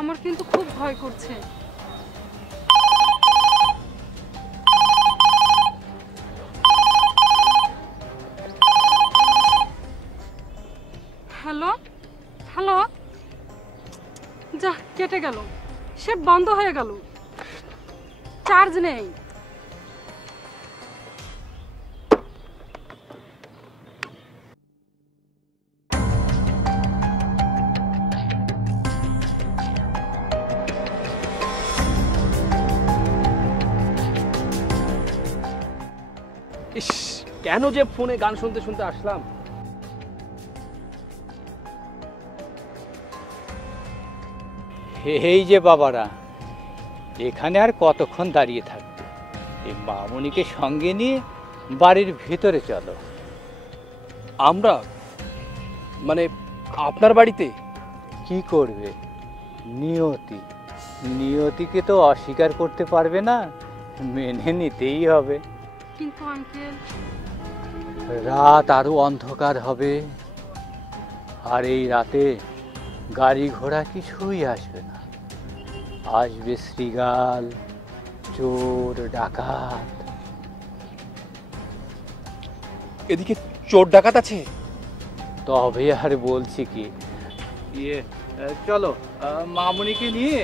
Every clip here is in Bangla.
আমার কিন্তু খুব ভয় করছে। হ্যালো হ্যালো, যা কেটে গেল, সে বন্ধ হয়ে গেল, চার্জ নেই। ইস, কেন যে ফোনে গান শুনতে শুনতে আসলাম। এই যে বাবারা, এখানে আর কতক্ষণ দাঁড়িয়ে থাকবে? এই মামুনিকে সঙ্গে নিয়ে বাড়ির ভিতরে চলো। আমরা মানে আপনার বাড়িতে? কি করবে? নিয়তি, নিয়তিকে তো অস্বীকার করতে পারবে না, মেনে নিতেই হবে। কিন্তু আঙ্কেল, রাত আরো অন্ধকার হবে, আর এই রাতে গাড়ি ঘোড়া কিছুই আসবে না। আসবে শ্রীগাল, চোর ডাকাত। এদিকে চোর ডাকাত আছে? তবে আর বলছি কি, চলো মামুনিকে নিয়ে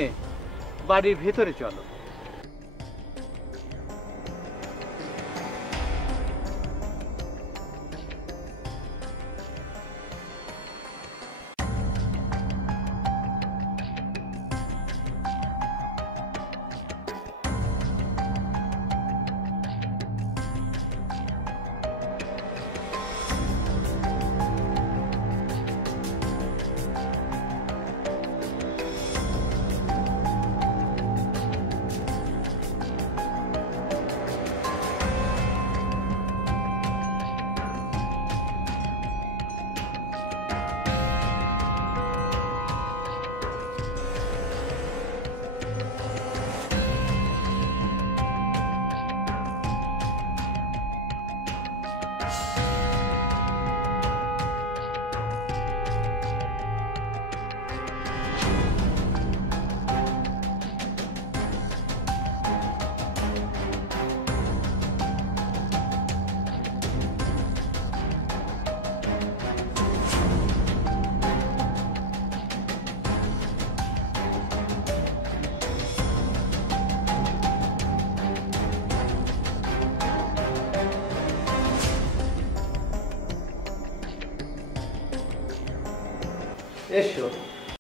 বাড়ির ভেতরে চলো। এসো।